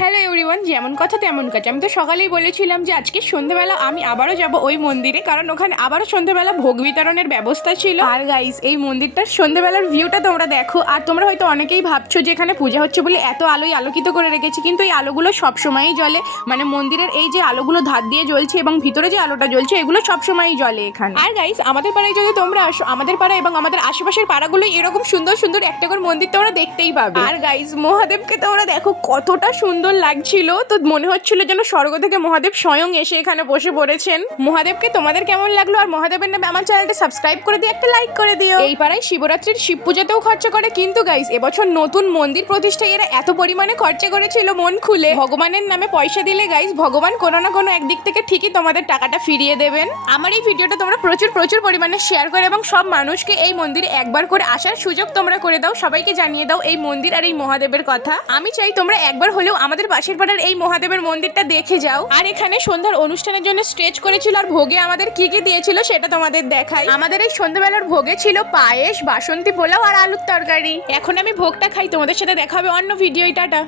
Hello everyone, যেমন কথা তেমন কাজ। আমি তো সকালেই বলেছিলাম যে আজকে সন্ধ্যেবেলা আমি আবারও যাব ওই মন্দিরে, কারণ ওখানে আবারও সন্ধ্যেবেলা ভোগ বিতরণের ব্যবস্থা ছিল। আর গাইস, এই মন্দিরটার সন্ধ্যেবেলার ভিউটা তোমরা দেখো। আর তোমরা হয়তো অনেকেই ভাবছো যে এখানে পূজা হচ্ছে বলে এত আলোয় আলোকিত করে রেখেছি, কিন্তু এই আলোগুলো সবসময়ই জ্বলে। মানে মন্দিরের এই যে আলোগুলো ধার দিয়ে জ্বলছে এবং ভিতরে যে আলোটা জ্বলছে, এগুলো সবসময়ই জ্বলে এখানে। আর গাইস, আমাদের পাড়ায় যদি তোমরা আসো, আমাদের পাড়া এবং আমাদের আশেপাশের পাড়াগুলো এরকম সুন্দর সুন্দর একটা করে মন্দির তোমরা দেখতেই পাবে। আর গাইস, মহাদেবকে তোমরা দেখো কতটা সুন্দর লাগছিল, তো মনে হচ্ছিল যেন স্বর্গ থেকে মহাদেব স্বয়ং এসে এখানে বসে পড়েছেন। মহাদেবকে তোমাদের কেমন লাগলো? আর মহাদেবের নামে আমার চ্যানেলটা সাবস্ক্রাইব করে দিয়ে একটা লাইক করে দিও। এই পাড়ায় শিবরাত্রির শিব পূজাতেও খরচা করে, কিন্তু গাইস এবছর নতুন মন্দির প্রতিষ্ঠায় এরা এত পরিমাণে খরচা করেছিল মন খুলে। ভগবানের নামে পয়সা দিলে গাইস, ভগবান কোনো না কোনো একদিক থেকে ঠিকই তোমাদের টাকাটা ফিরিয়ে দেবেন। আমার এই ভিডিওটা তোমরা প্রচুর প্রচুর পরিমাণে শেয়ার করে এবং সব মানুষকে এই মন্দিরে একবার করে আসার সুযোগ তোমরা করে দাও। সবাইকে জানিয়ে দাও এই মন্দির আর এই মহাদেবের কথা। আমি চাই তোমরা একবার হলেও আমাদের পাশের পাড়ার এই মহাদেবের মন্দিরটা দেখে যাও। আর এখানে সন্ধ্যার অনুষ্ঠানের জন্য স্টেজ করেছিল, আর ভোগে আমাদের কি কি দিয়েছিল সেটা তোমাদের দেখাই। আমাদের এই সন্ধ্যাবেলার ভোগে ছিল পায়েস, বাসন্তী পোলাও আর আলুর তরকারি। এখন আমি ভোগটা খাই, তোমাদের সাথে দেখা হবে অন্য ভিডিও। টাটা।